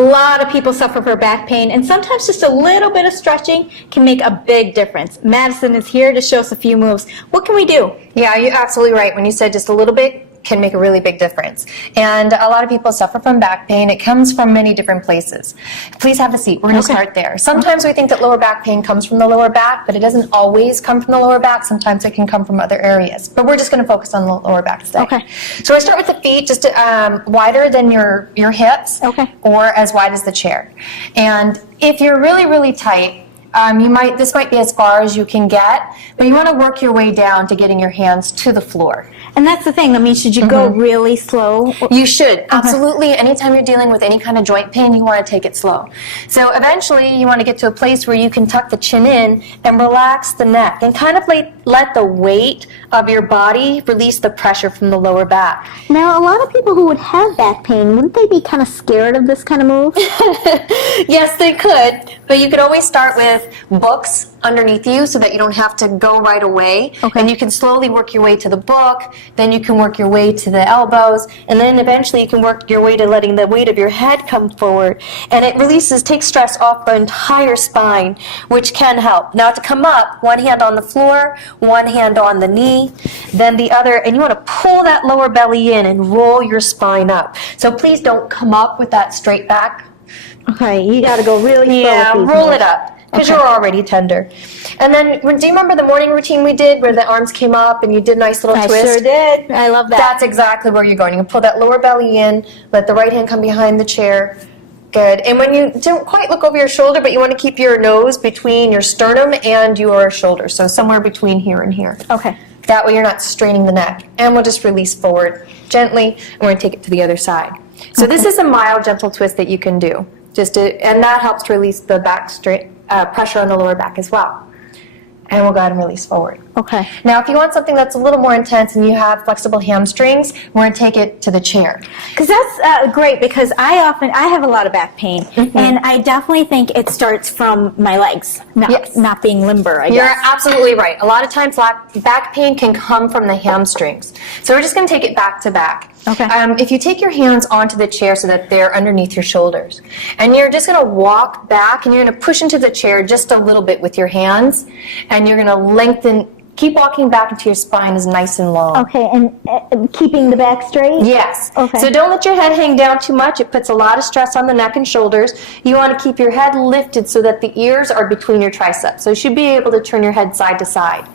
A lot of people suffer from back pain, and sometimes just a little bit of stretching can make a big difference. Madison is here to show us a few moves. What can we do? Yeah, you're absolutely right. When you said just a little bit can make a really big difference. And a lot of people suffer from back pain. It comes from many different places. Please have a seat. We're going to start there. Sometimes we think that lower back pain comes from the lower back, but it doesn't always come from the lower back. Sometimes it can come from other areas. But we're just going to focus on the lower back today. Okay. So I start with the feet, just wider than your hips, or as wide as the chair. And if you're really, really tight, this might be as far as you can get, but you want to work your way down to getting your hands to the floor. And that's the thing. I mean, should you go really slow? You should. Absolutely. Anytime you're dealing with any kind of joint pain, you want to take it slow. So eventually, you want to get to a place where you can tuck the chin in and relax the neck and kind of let the weight of your body release the pressure from the lower back. Now, a lot of people who would have back pain, wouldn't they be kind of scared of this kind of move? Yes, they could. But you could always start with books underneath you so that you don't have to go right away. And you can slowly work your way to the book, then you can work your way to the elbows, and then eventually you can work your way to letting the weight of your head come forward. And it takes stress off the entire spine, which can help. Now to come up, one hand on the floor, one hand on the knee, then the other, and you want to pull that lower belly in and roll your spine up. So please don't come up with that straight back. Okay, you got to go really slow. Yeah, roll it up. Because you're already tender. And then, do you remember the morning routine we did where the arms came up and you did a nice little twist? I sure did. I love that. That's exactly where you're going. You can pull that lower belly in, let the right hand come behind the chair. Good. And when you don't quite look over your shoulder, but you want to keep your nose between your sternum and your shoulder. So somewhere between here and here. Okay. That way you're not straining the neck. And we'll just release forward gently, and we're going to take it to the other side. So this is a mild, gentle twist that you can do. And that helps to release the back pressure on the lower back as well. And we'll go ahead and release forward. Okay. Now, if you want something that's a little more intense and you have flexible hamstrings, we're going to take it to the chair. Because that's great, because I have a lot of back pain, and I definitely think it starts from my legs, not being limber, I guess. You're absolutely right. A lot of times back pain can come from the hamstrings. So we're just going to take it back to back. Okay. If you take your hands onto the chair so that they're underneath your shoulders, and you're just going to walk back, and you're going to push into the chair just a little bit with your hands, and you're going to lengthen, keep walking back until your spine is nice and long. Okay, and keeping the back straight? Yes. Okay. So don't let your head hang down too much. It puts a lot of stress on the neck and shoulders. You want to keep your head lifted so that the ears are between your triceps. So you should be able to turn your head side to side.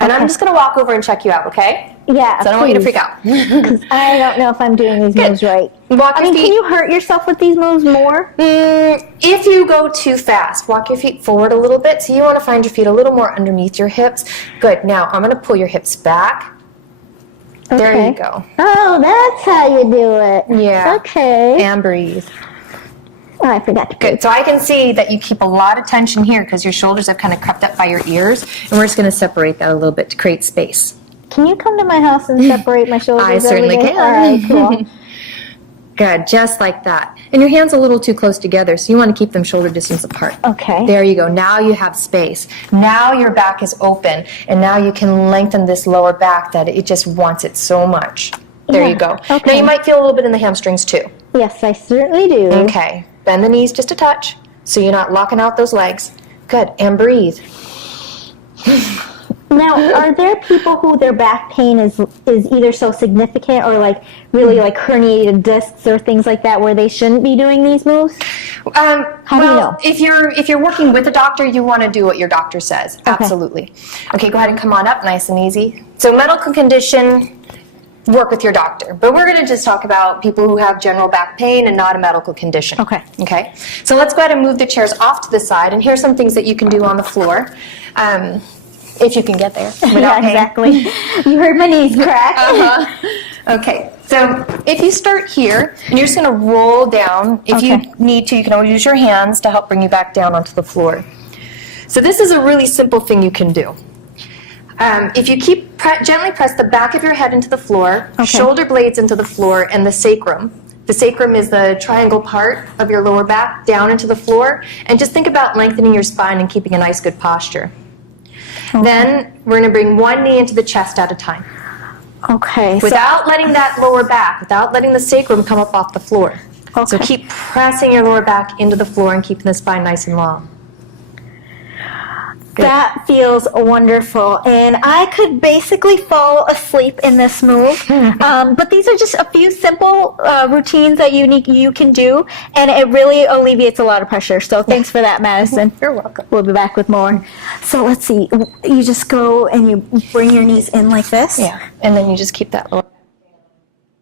And I'm just going to walk over and check you out, okay? Yeah, so I don't want you to freak out. Because I don't know if I'm doing these moves right. Walk your feet. Can you hurt yourself with these moves more? If you go too fast, walk your feet forward a little bit. So you want to find your feet a little more underneath your hips. Good. Now I'm going to pull your hips back. Okay. There you go. Oh, that's how you do it. Yeah. Okay. And breathe. Oh, I forgot to breathe. Good. So I can see that you keep a lot of tension here because your shoulders have kind of crept up by your ears. And we're just going to separate that a little bit to create space. Can you come to my house and separate my shoulders? I certainly can. All right, cool. Good, just like that. And your hands a little too close together, so you want to keep them shoulder distance apart. Okay. There you go. Now you have space. Now your back is open, and now you can lengthen this lower back that it just wants it so much. There you go. Okay. Now you might feel a little bit in the hamstrings too. Yes, I certainly do. Okay. Bend the knees just a touch, so you're not locking out those legs. Good, and breathe. Now, are there people who their back pain is either so significant or really herniated discs or things like that where they shouldn't be doing these moves? How do you know? If you're working with a doctor, you want to do what your doctor says. Okay. Absolutely. Okay, go ahead and come on up, nice and easy. So medical condition, work with your doctor. But we're going to just talk about people who have general back pain and not a medical condition. Okay. Okay. So let's go ahead and move the chairs off to the side, and here's some things that you can do on the floor. If you can get there without pain. Exactly. You heard my knees crack. Okay, so if you start here, and you're just going to roll down. If you need to, you can always use your hands to help bring you back down onto the floor. So this is a really simple thing you can do. If you keep gently press the back of your head into the floor, shoulder blades into the floor, and the sacrum. The sacrum is the triangle part of your lower back down into the floor. And just think about lengthening your spine and keeping a nice, good posture. Then we're going to bring one knee into the chest at a time. Okay. Without letting that lower back, without letting the sacrum come up off the floor. So keep pressing your lower back into the floor and keeping the spine nice and long. Good. That feels wonderful, and I could basically fall asleep in this move. But these are just a few simple routines that you can do, and it really alleviates a lot of pressure. So thanks for that, Madison. You're welcome. We'll be back with more. So let's see. You just go and you bring your knees in like this. Yeah, and then you just keep that lower.